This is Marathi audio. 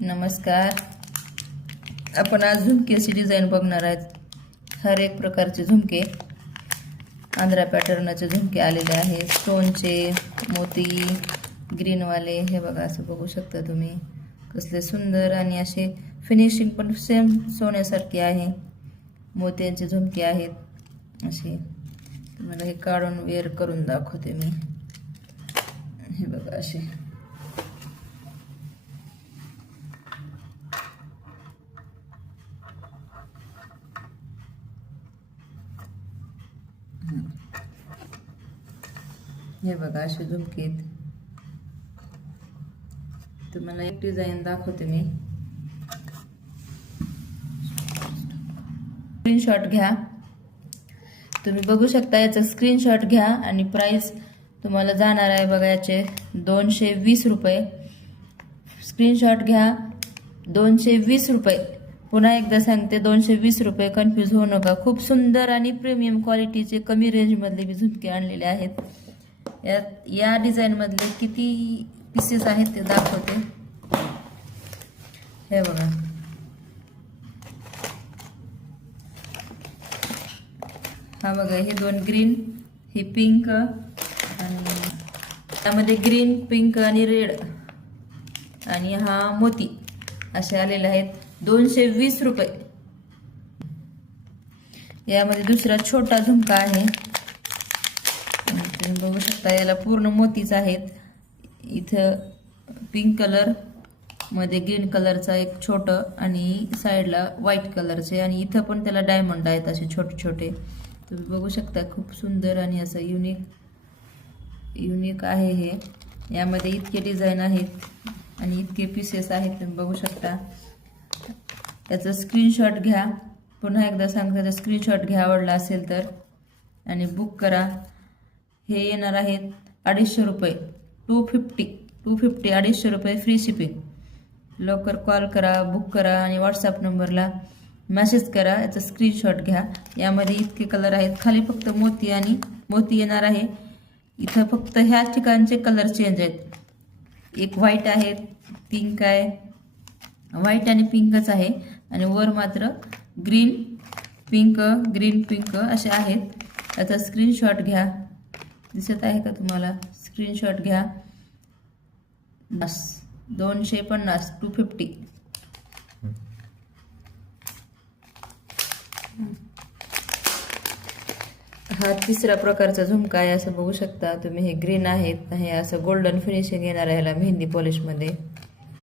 नमस्कार. आपण आज झुमकेची डिझाईन बघणार आहेत. हर एक प्रकारचे झुमके, आंध्रा पॅटर्नचे झुमके आलेले आहेत. स्टोनचे, मोती, ग्रीनवाले. हे बघा, असं बघू शकता तुम्ही. कसले सुंदर आणि असे फिनिशिंग पण सेम सोन्यासारखी आहे. मोत्यांचे झुमके आहेत असे. तुम्हाला हे काढून वेअर करून दाखवते मी. हे बघा असे. हे बघा असे झुमके आहेत. तुम्हाला एक डिझाईन दाखवते मी. स्क्रीनशॉट घ्या. तुम्ही बघू शकता, याचा स्क्रीनशॉट घ्या आणि प्राइस तुम्हाला जाणार आहे बघा याचे 220 रुपये. स्क्रीनशॉट घ्या. 220 रुपये. पुन्हा एकदा सांगते, 220 रुपये. कन्फ्यूज होऊ नका. खूप सुंदर आणि प्रीमियम क्वालिटीचे कमी रेंजमधले मी झुमके आणलेले आहेत. या डिझाईन मधले किती पीसेस आहेत ते दाखवते. हे बघा, हा बघा. हे दोन ग्रीन, हे पिंक, आणि त्यामध्ये ग्रीन, पिंक आणि रेड, आणि हा मोती असे आलेले आहेत. 220 रुपये. यामध्ये दुसरा छोटा झुमका आहे. तुम्ही बघू शकता, याला पूर्ण मोतीच आहेत. इथं पिंक कलर मध्ये ग्रीन कलरचा एक छोटं, आणि साईडला व्हाईट कलरचे, आणि इथं पण त्याला डायमंड आहेत असे छोटे छोटे. तुम्ही बघू शकता, खूप सुंदर आणि असं युनिक आहे हे. यामध्ये इतके डिझाईन आहेत आणि इतके पीसेस आहेत. तुम्ही बघू शकता. याचा स्क्रीनशॉट घ्या. पुन्हा एकदा सांगते, त्याचा स्क्रीनशॉट घ्या आवडला असेल तर, आणि बुक करा. हे येणार आहेत 250 रुपये. 250 250 रुपये फ्री शिपिंग. लवकर कॉल करा, बुक करा, आणि व्हॉट्सअप नंबरला मेसेज करा. याचा स्क्रीनशॉट घ्या. यामध्ये इतके कलर आहेत. खाली फक्त मोती आणि मोती येणार आहे. इथं फक्त ह्या ठिकाणचे कलर चेंज आहेत. एक व्हाईट आहे, पिंक आहे. व्हाईट आणि पिंकच आहे, आणि वर मात्र ग्रीन पिंक, ग्रीन पिंक असे आहेत. याचा स्क्रीनशॉट घ्या. दिसत आहे का तुम्हाला? स्क्रीनशॉट घ्या. 250 250. हा तिसरा प्रकारचा झुमका आहे. असं बघू शकता तुम्ही. हे ग्रीन आहेत. हे असं गोल्डन फिनिशिंग येणार आहे ह्याला, मेहंदी पॉलिश मध्ये.